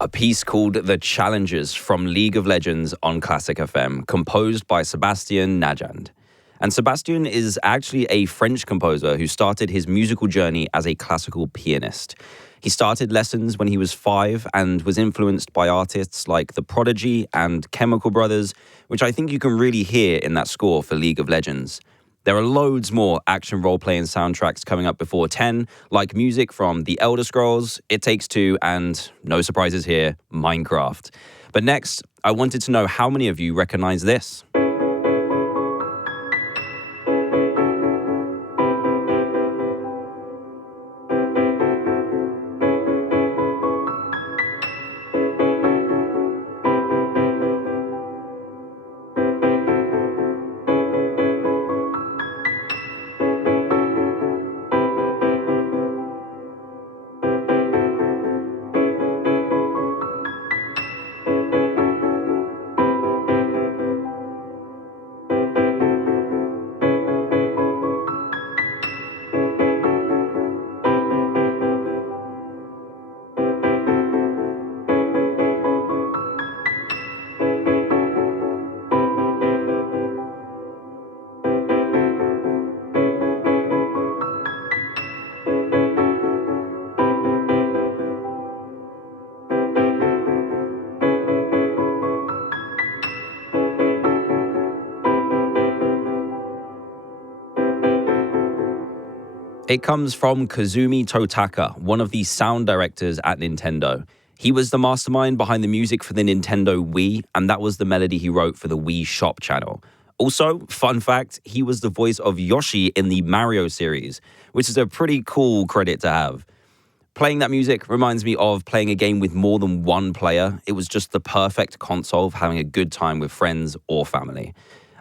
a piece called The Challengers from League of Legends on Classic FM, composed by Sebastian Najand. And Sebastian is actually a French composer who started his musical journey as a classical pianist. He started lessons when he was 5 and was influenced by artists like The Prodigy and Chemical Brothers, which I think you can really hear in that score for League of Legends. There are loads more action role-playing soundtracks coming up before 10, like music from The Elder Scrolls, It Takes Two, and, no surprises here, Minecraft. But next, I wanted to know how many of you recognize this. It comes from Kazumi Totaka, one of the sound directors at Nintendo. He was the mastermind behind the music for the Nintendo Wii, and that was the melody he wrote for the Wii Shop channel. Also, fun fact, he was the voice of Yoshi in the Mario series, which is a pretty cool credit to have. Playing that music reminds me of playing a game with more than one player. It was just the perfect console for having a good time with friends or family.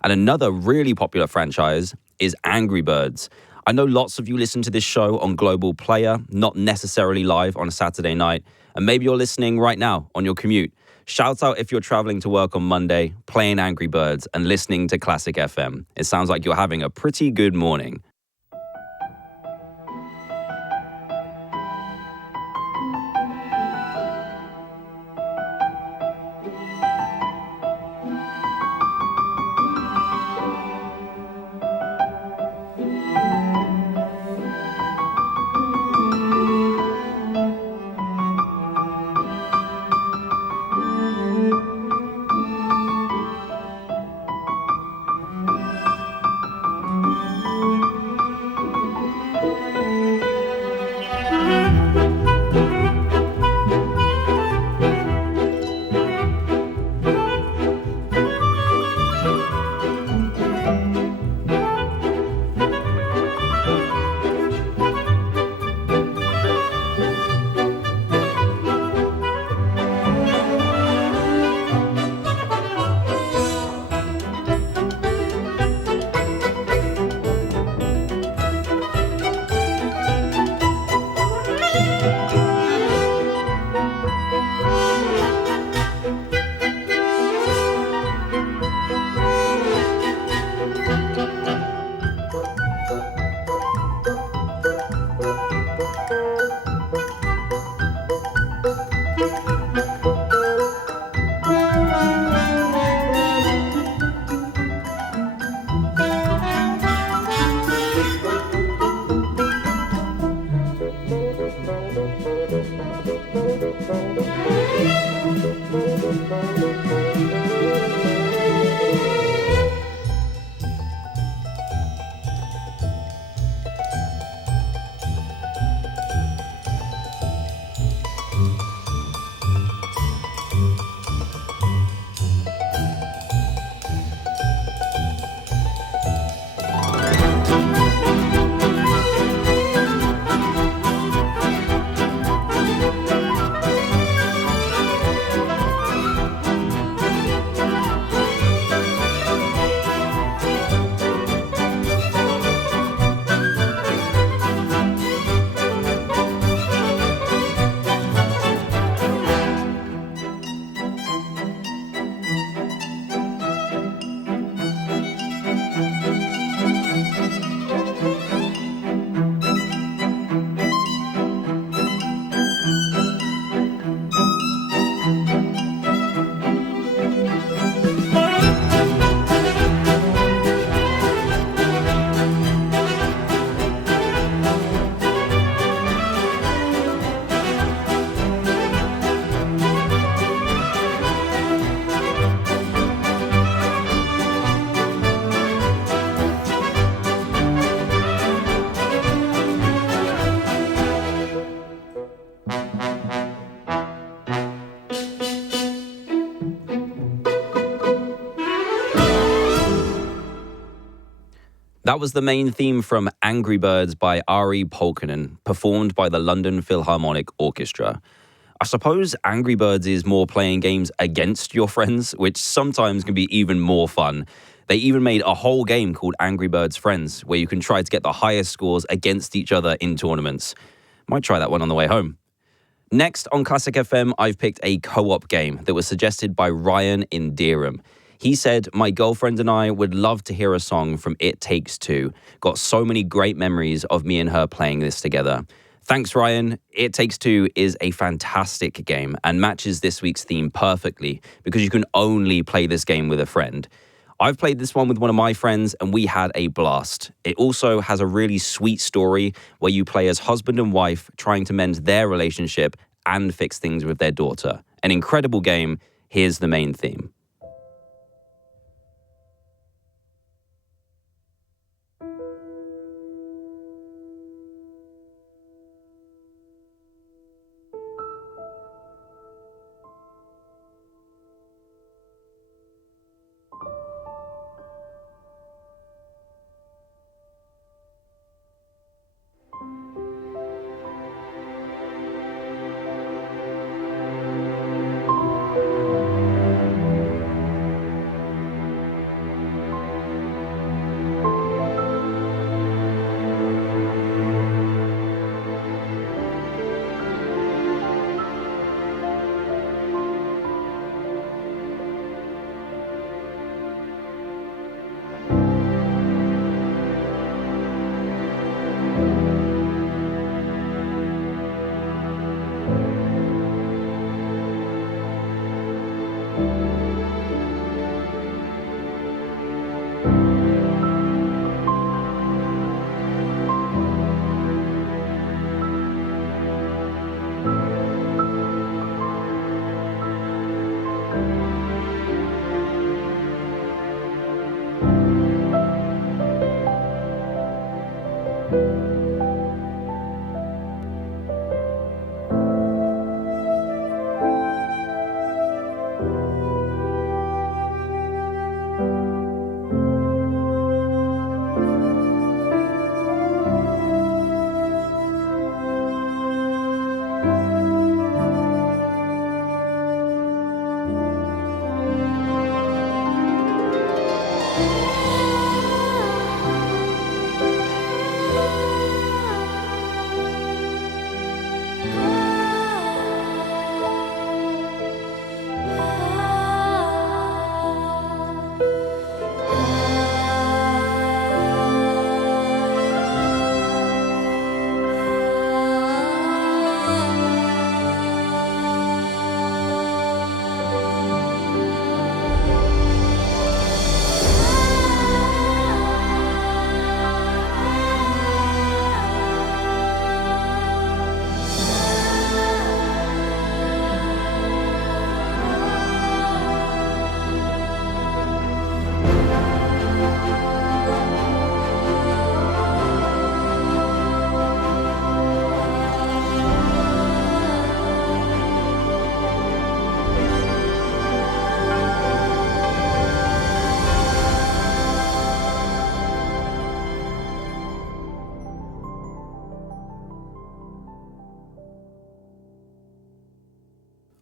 And another really popular franchise is Angry Birds. I know lots of you listen to this show on Global Player, not necessarily live on a Saturday night, and maybe you're listening right now on your commute. Shout out if you're traveling to work on Monday, playing Angry Birds and listening to Classic FM. It sounds like you're having a pretty good morning. That was the main theme from Angry Birds by Ari Polkinen, performed by the London Philharmonic Orchestra. I suppose Angry Birds is more playing games against your friends, which sometimes can be even more fun. They even made a whole game called Angry Birds Friends, where you can try to get the highest scores against each other in tournaments. Might try that one on the way home. Next on Classic FM, I've picked a co-op game that was suggested by Ryan in Dereham. He said, my girlfriend and I would love to hear a song from It Takes Two. Got so many great memories of me and her playing this together. Thanks, Ryan. It Takes Two is a fantastic game and matches this week's theme perfectly because you can only play this game with a friend. I've played this one with one of my friends and we had a blast. It also has a really sweet story where you play as husband and wife trying to mend their relationship and fix things with their daughter. An incredible game. Here's the main theme.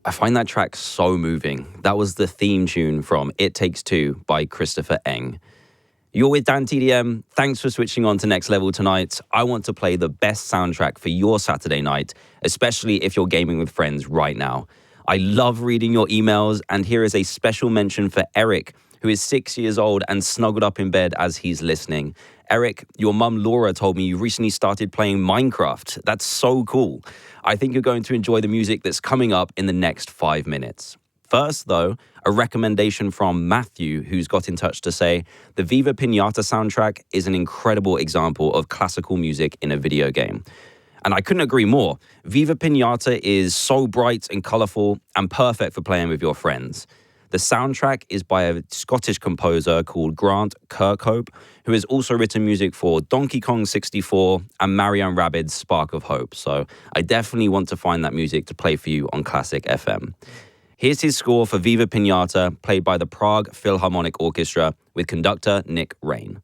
I find that track so moving. That was the theme tune from It Takes Two by Christopher Eng. You're with DanTDM. Thanks for switching on to Next Level tonight. I want to play the best soundtrack for your Saturday night, especially if you're gaming with friends right now. I love reading your emails, and here is a special mention for Eric, who is 6 years old and snuggled up in bed as he's listening. Eric, your mum Laura told me you recently started playing Minecraft. That's so cool. I think you're going to enjoy the music that's coming up in the next 5 minutes. First, though, a recommendation from Matthew, who's got in touch to say, the Viva Pinata soundtrack is an incredible example of classical music in a video game. And I couldn't agree more. Viva Pinata is so bright and colourful and perfect for playing with your friends. The soundtrack is by a Scottish composer called Grant Kirkhope, who has also written music for Donkey Kong 64 and Mario & Rabbids Spark of Hope. So I definitely want to find that music to play for you on Classic FM. Here's his score for Viva Pinata, played by the Prague Philharmonic Orchestra with conductor Nick Rain.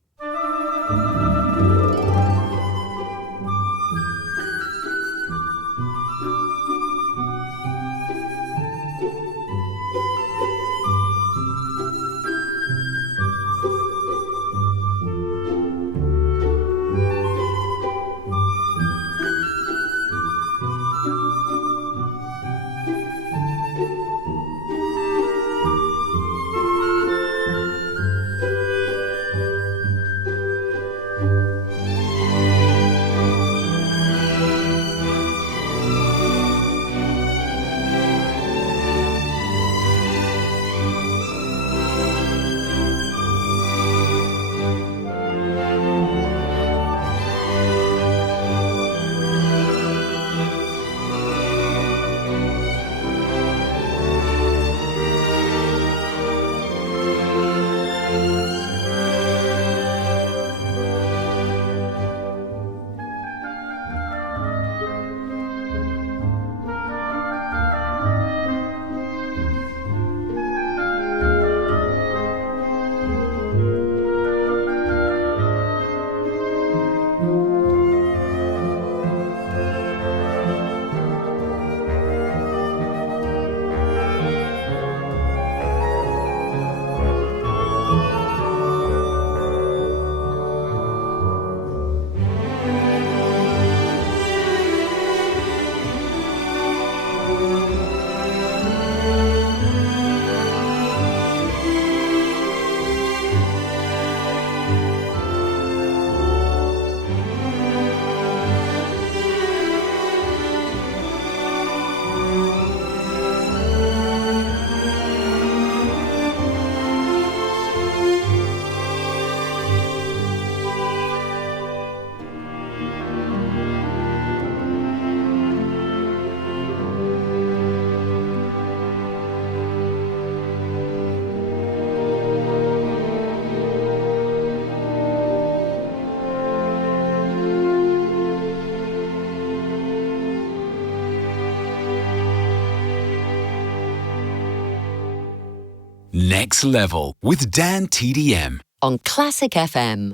Next Level with DanTDM on Classic FM.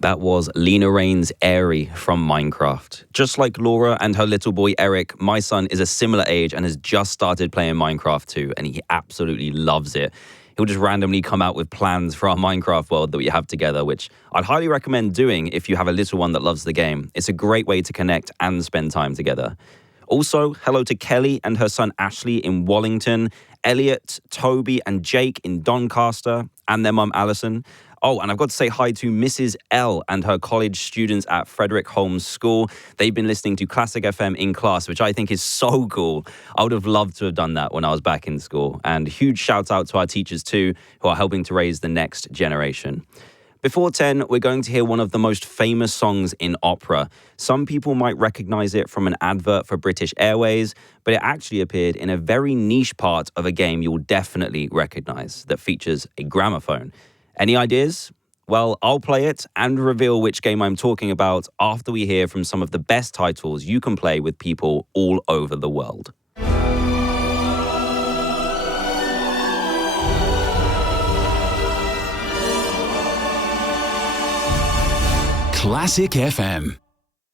That was Lena Raine's Airy from Minecraft. Just like Laura and her little boy Eric, my son is a similar age and has just started playing Minecraft too, and he absolutely loves it. He'll just randomly come out with plans for our Minecraft world that we have together, which I'd highly recommend doing if you have a little one that loves the game. It's a great way to connect and spend time together. Also, hello to Kelly and her son Ashley in Wallington, Elliot, Toby and Jake in Doncaster, and their mum Alison. Oh, and I've got to say hi to Mrs. L and her college students at Frederick Holmes School. They've been listening to Classic FM in class, which I think is so cool. I would have loved to have done that when I was back in school. And huge shout out to our teachers too, who are helping to raise the next generation. Before 10, we're going to hear one of the most famous songs in opera. Some people might recognize it from an advert for British Airways, but it actually appeared in a very niche part of a game you'll definitely recognize that features a gramophone. Any ideas? Well, I'll play it and reveal which game I'm talking about after we hear from some of the best titles you can play with people all over the world. Classic FM.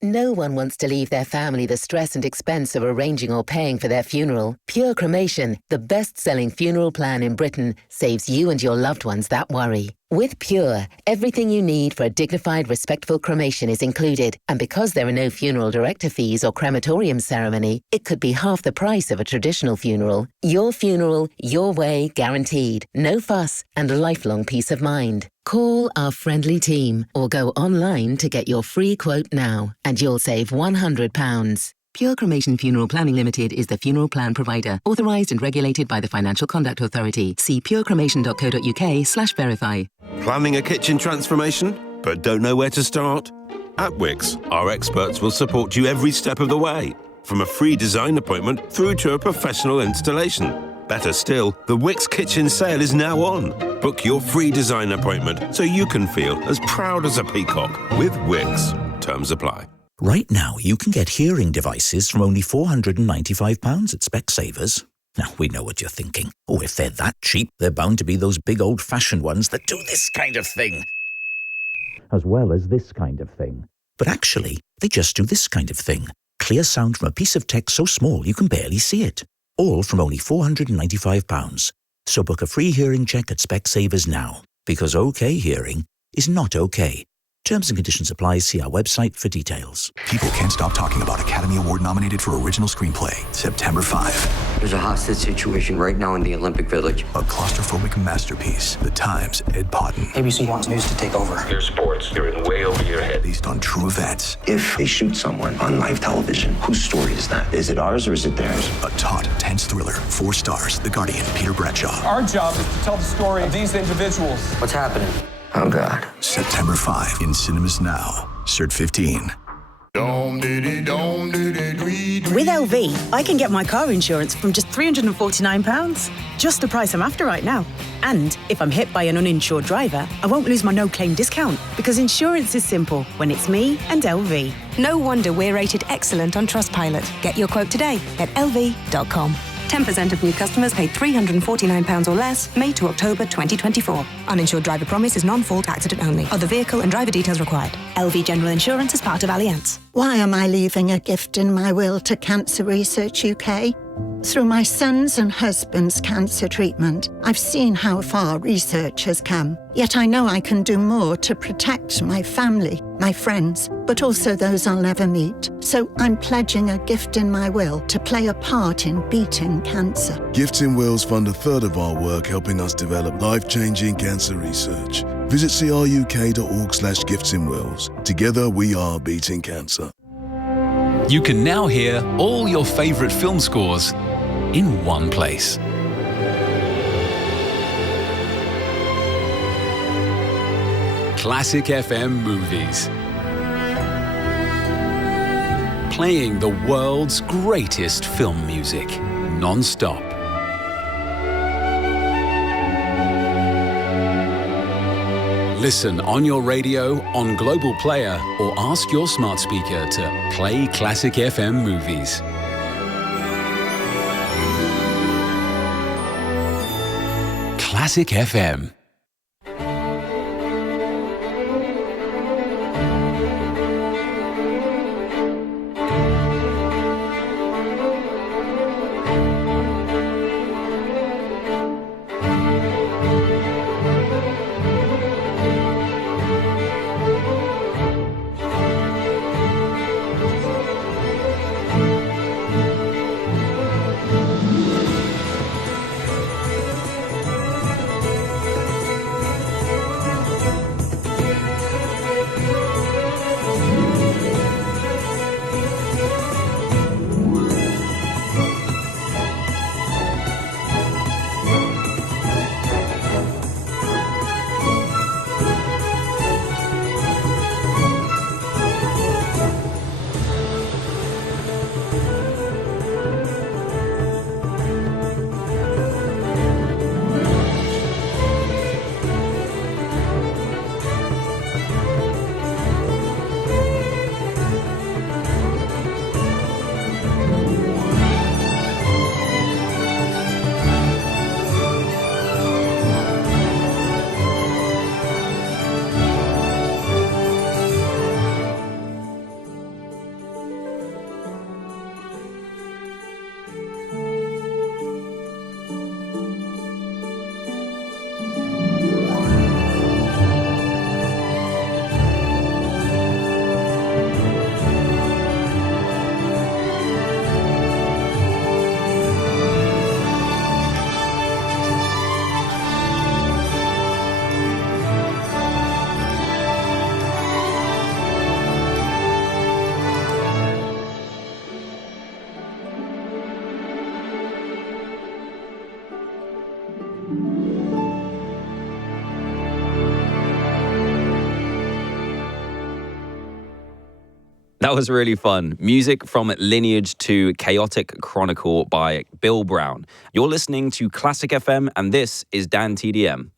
No one wants to leave their family the stress and expense of arranging or paying for their funeral. Pure Cremation, the best-selling funeral plan in Britain, saves you and your loved ones that worry. With Pure, everything you need for a dignified, respectful cremation is included. And because there are no funeral director fees or crematorium ceremony, it could be half the price of a traditional funeral. Your funeral, your way, guaranteed. No fuss and lifelong peace of mind. Call our friendly team or go online to get your free quote now, and you'll save £100. Pure Cremation Funeral Planning Limited is the funeral plan provider, authorised and regulated by the Financial Conduct Authority. See purecremation.co.uk/verify. Planning a kitchen transformation, but don't know where to start? At Wix, our experts will support you every step of the way, from a free design appointment through to a professional installation. Better still, the Wix Kitchen Sale is now on. Book your free design appointment so you can feel as proud as a peacock with Wix. Terms apply. Right now, you can get hearing devices from only £495 at Specsavers. Now, we know what you're thinking. Oh, if they're that cheap, they're bound to be those big old-fashioned ones that do this kind of thing. As well as this kind of thing. But actually, they just do this kind of thing. Clear sound from a piece of tech so small you can barely see it. All from only £495. So book a free hearing check at Specsavers now. Because OK hearing is not OK. Terms and conditions apply. See our website for details. People can't stop talking about Academy Award nominated for original screenplay. September 5. There's a hostage situation right now in the Olympic Village. A claustrophobic masterpiece. The Times, Ed Potton. ABC wants news to take over. Your sports, you're in way over your head. Based on true events. If they shoot someone on live television, whose story is that? Is it ours or is it theirs? A taut, tense thriller. 4 stars. The Guardian, Peter Bradshaw. Our job is to tell the story of these individuals. What's happening? Oh, God. September 5 in cinemas now. Cert 15. With LV, I can get my car insurance from just £349. Just the price I'm after right now. And if I'm hit by an uninsured driver, I won't lose my no-claim discount because insurance is simple when it's me and LV. No wonder we're rated excellent on Trustpilot. Get your quote today at lv.com. 10% of new customers paid £349 or less, May to October 2024. Uninsured driver promise is non-fault accident only. Other vehicle and driver details required. LV General Insurance is part of Allianz. Why am I leaving a gift in my will to Cancer Research UK? Through my son's and husband's cancer treatment, I've seen how far research has come. Yet I know I can do more to protect my family, my friends, but also those I'll never meet. So I'm pledging a gift in my will to play a part in beating cancer. Gifts in Wills fund a third of our work helping us develop life-changing cancer research. Visit cruk.org/giftsinwills. Together we are beating cancer. You can now hear all your favourite film scores in one place. Classic FM Movies. Playing the world's greatest film music, non-stop. Listen on your radio, on Global Player, or ask your smart speaker to play Classic FM Movies. Classic FM. That was really fun. Music from Lineage to Chaotic Chronicle by Bill Brown. You're listening to Classic FM, and this is DanTDM.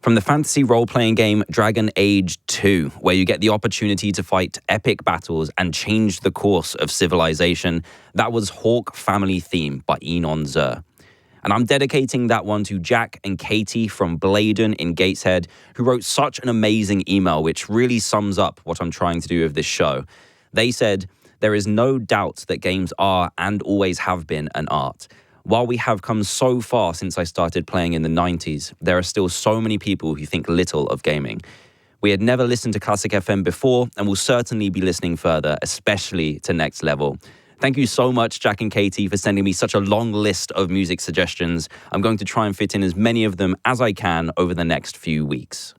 From the fantasy role-playing game Dragon Age 2, where you get the opportunity to fight epic battles and change the course of civilization, that was Hawk Family Theme by Enon Zur. And I'm dedicating that one to Jack and Katie from Bladen in Gateshead, who wrote such an amazing email which really sums up what I'm trying to do with this show. They said, "There is no doubt that games are and always have been an art. While we have come so far since I started playing in the 90s, there are still so many people who think little of gaming. We had never listened to Classic FM before and will certainly be listening further, especially to Next Level." Thank you so much, Jack and Katie, for sending me such a long list of music suggestions. I'm going to try and fit in as many of them as I can over the next few weeks.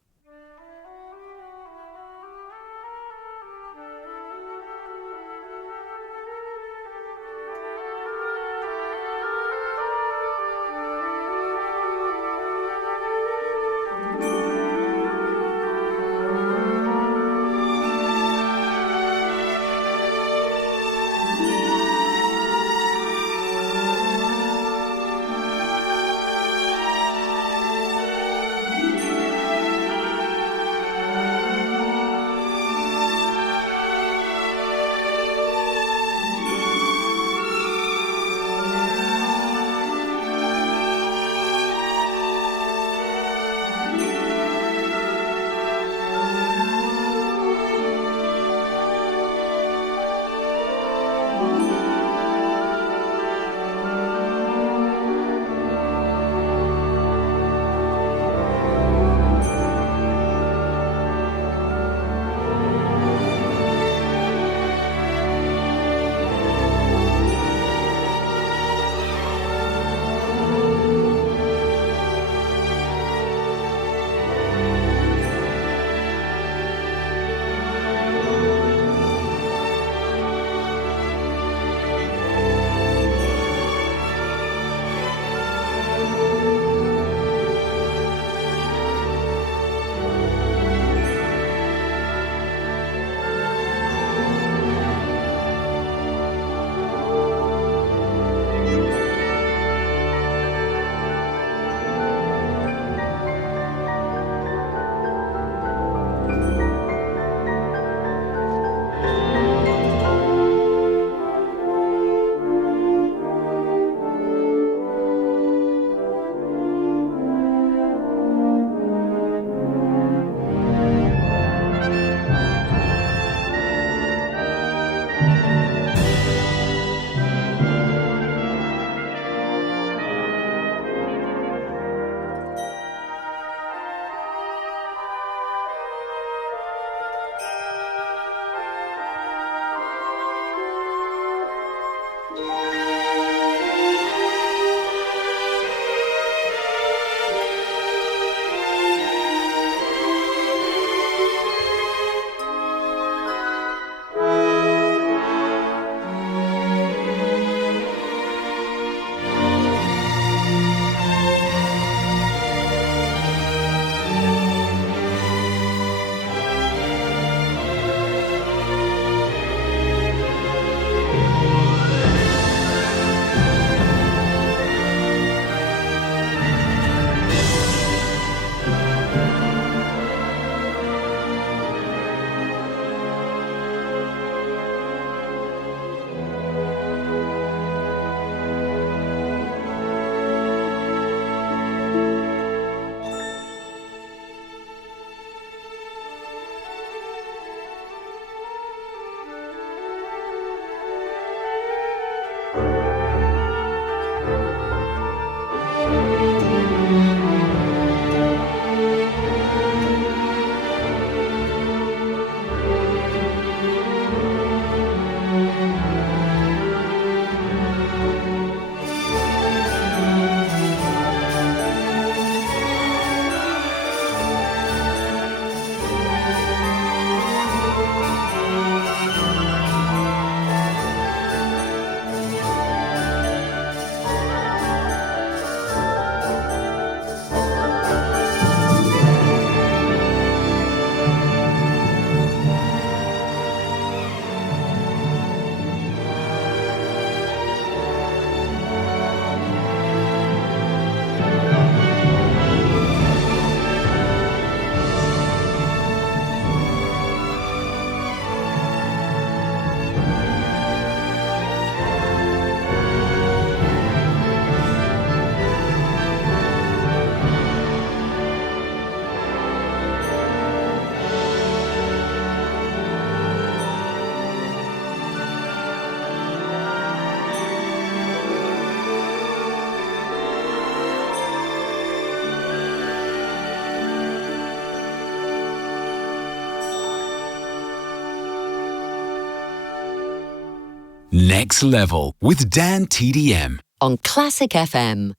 Next Level with DanTDM on Classic FM.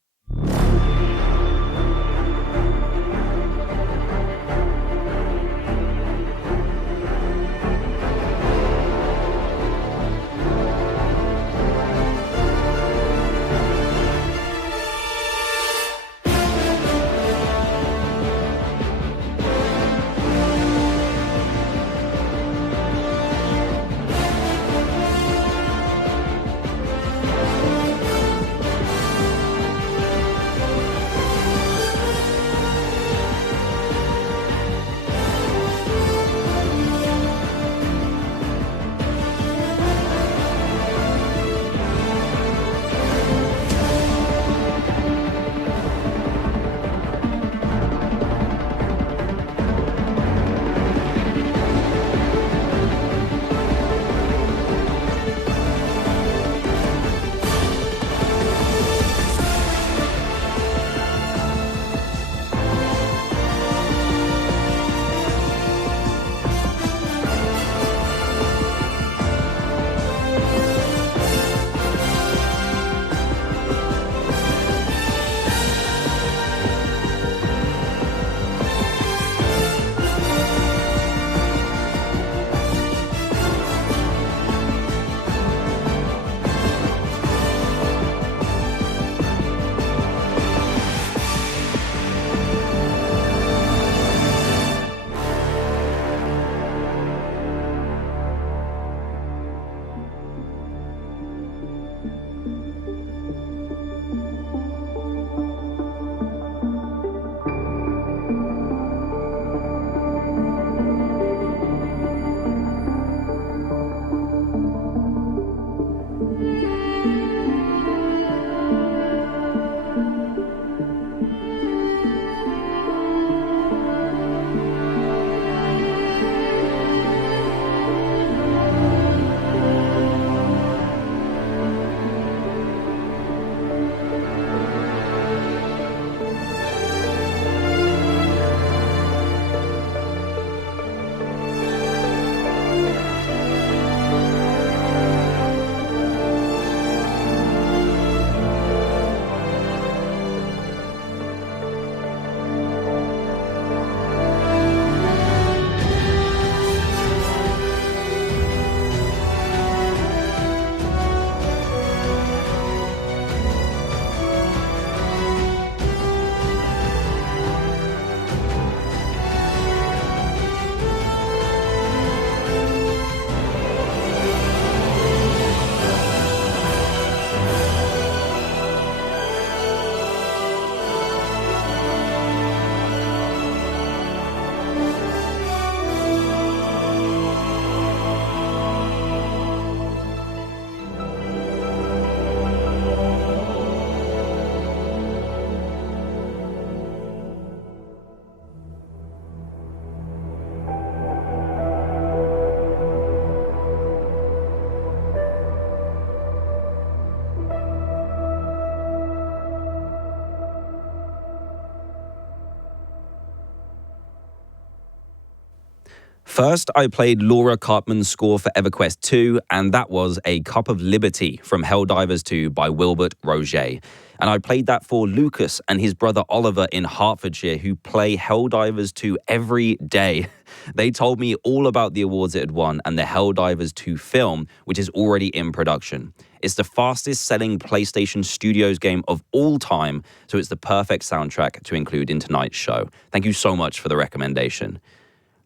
First, I played Laura Cartman's score for EverQuest 2, and that was A Cup of Liberty from Helldivers 2 by Wilbert Roget. And I played that for Lucas and his brother Oliver in Hertfordshire, who play Helldivers 2 every day. They told me all about the awards it had won and the Helldivers 2 film, which is already in production. It's the fastest selling PlayStation Studios game of all time, so it's the perfect soundtrack to include in tonight's show. Thank you so much for the recommendation.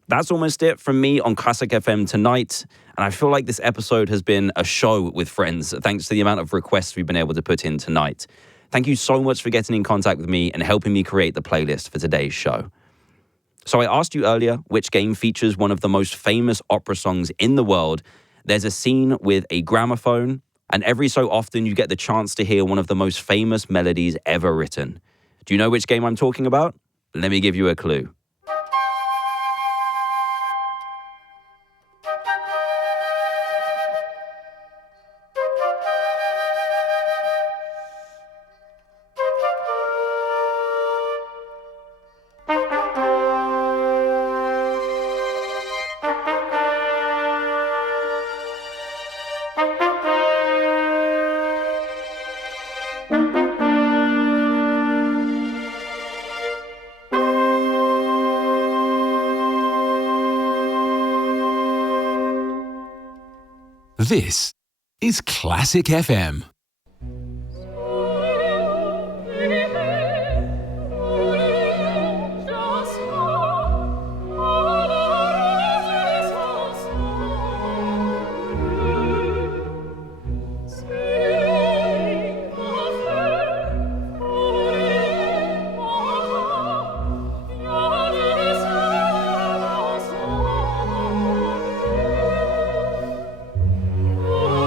That's almost it from me on Classic FM tonight, and I feel like this episode has been a show with friends, thanks to the amount of requests we've been able to put in tonight. Thank you so much for getting in contact with me and helping me create the playlist for today's show. So I asked you earlier which game features one of the most famous opera songs in the world. There's a scene with a gramophone, and every so often you get the chance to hear one of the most famous melodies ever written. Do you know which game I'm talking about? Let me give you a clue. This is Classic FM. Oh,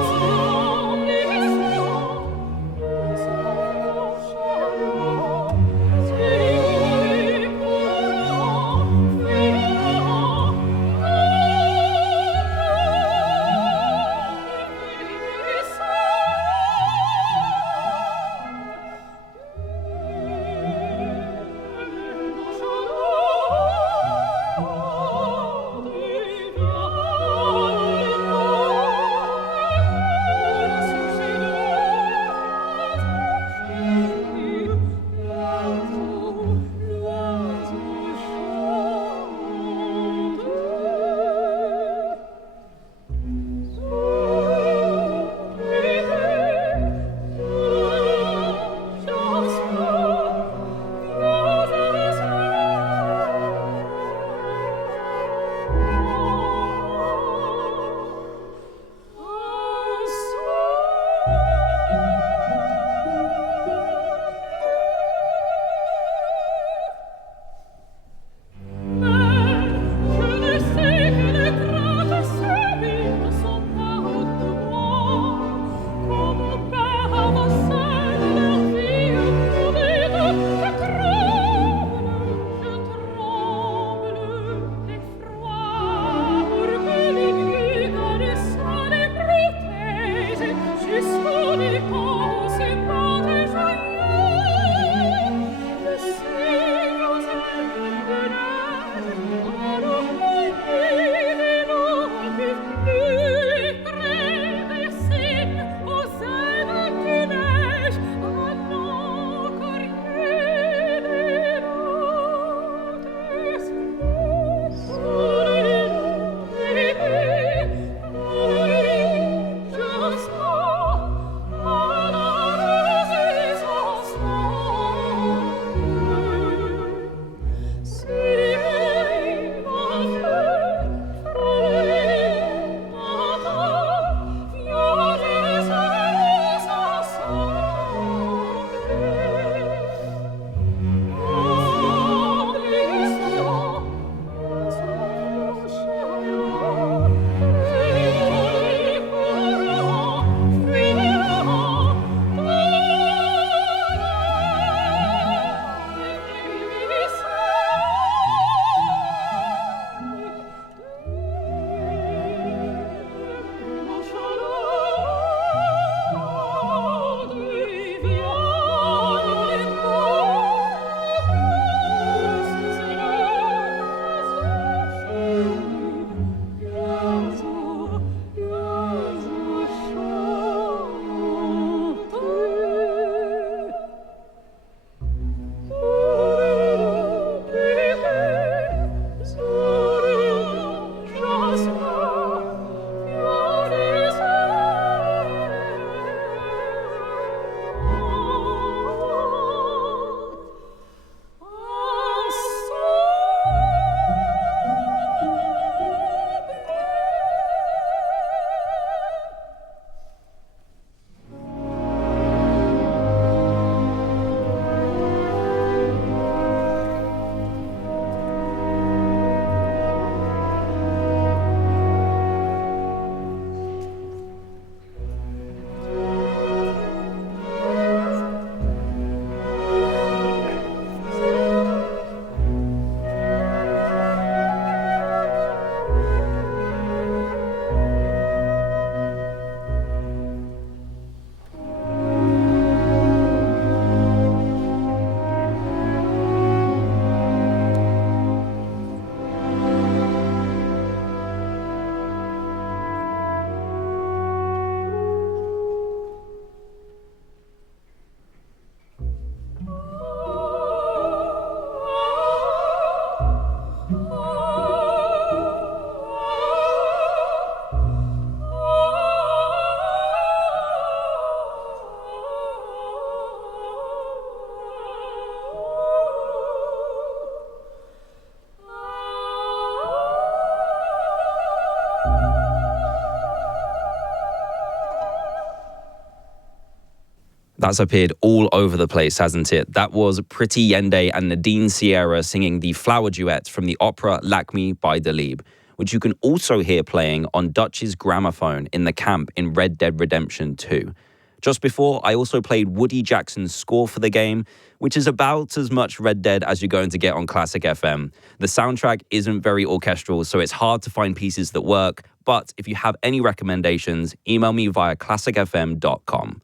That's appeared all over the place, hasn't it? That was Pretty Yende and Nadine Sierra singing the flower duet from the opera Lakme by Dalib, which you can also hear playing on Dutch's gramophone in the camp in Red Dead Redemption 2. Just before, I also played Woody Jackson's score for the game, which is about as much Red Dead as you're going to get on Classic FM. The soundtrack isn't very orchestral, so it's hard to find pieces that work, but if you have any recommendations, email me via classicfm.com.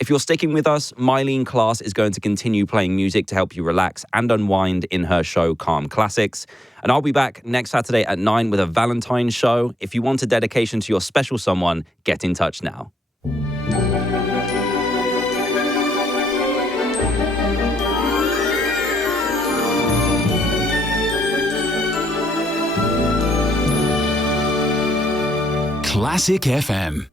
If you're sticking with us, Mylene Class is going to continue playing music to help you relax and unwind in her show Calm Classics. And I'll be back next Saturday at 9 with a Valentine's show. If you want a dedication to your special someone, get in touch now. Classic FM.